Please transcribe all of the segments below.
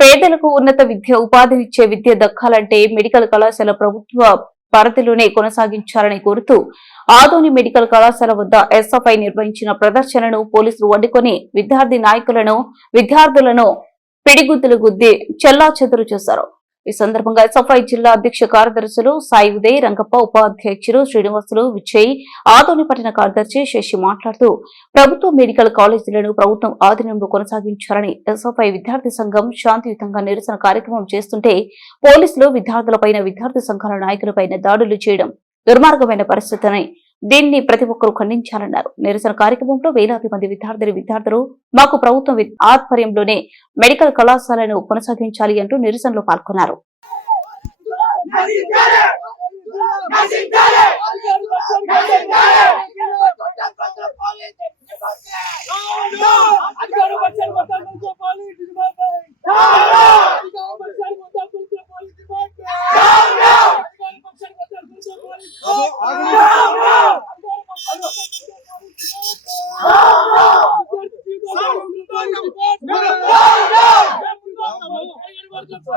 పేదలకు ఉన్నత విద్య ఉపాధినిచ్చే విద్య దక్కాలంటే మెడికల్ కళాశాల ప్రభుత్వ పరిధిలోనే కొనసాగించాలని కోరుతూ ఆదోని మెడికల్ కళాశాల వద్ద ఎస్ఎఫ్ఐ నిర్వహించిన ప్రదర్శనను పోలీసులు అడ్డుకొని విద్యార్థి నాయకులను విద్యార్థులను పిడిగుద్దులు గుద్ది చెల్లా చేశారు. ఈ సందర్భంగా ఎస్ఎఫ్ఐ జిల్లా అధ్యక్ష కార్యదర్శులు సాయి ఉదయ్ రంగప్ప ఉపాధ్యక్షులు శ్రీనివాసులు విజయ్ ఆదోని పట్టణ కార్యదర్శి శశి మాట్లాడుతూ ప్రభుత్వ మెడికల్ కాలేజీలను ప్రభుత్వం ఆధీనంలో కొనసాగించాలని ఎస్ఎఫ్ఐ విద్యార్థి సంఘం శాంతియుతంగా నిరసన కార్యక్రమం చేస్తుంటే పోలీసులు విద్యార్థులపైన విద్యార్థి సంఘాల నాయకులపైన దాడులు చేయడం దుర్మార్గమైన పరిస్థితిని దీన్ని ప్రతి ఒక్కరూ ఖండించాలన్నారు. నిరసన కార్యక్రమంలో వేలాది మంది విద్యార్థులు విద్యార్థులు మాకు ప్రభుత్వం ఆధ్వర్యంలోనే మెడికల్ కళాశాలను కొనసాగించాలి అంటూ నిరసనలో పాల్గొన్నారు. చేయటం వస్తుంది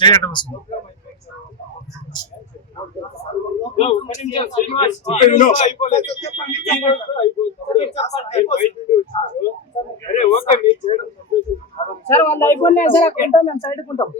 Sir వాళ్ళు సార్ మేము సైడ్ వాళ్ళు.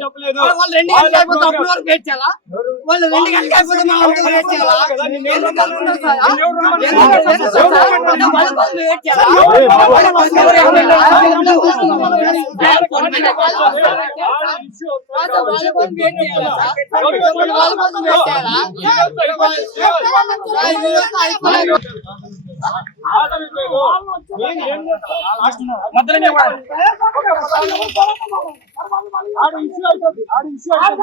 చెప్పలేదు రెండు గంటలకు అయిపోతే అప్పుడు వరకు వెయిట్ చేయాలా? వాళ్ళు రెండు గంటలకు అయిపోతే మనం మధ్యలోనే ఆడ ఇష్యూ అవుతుంది ఆడ ఇష్యూ అవుతుంది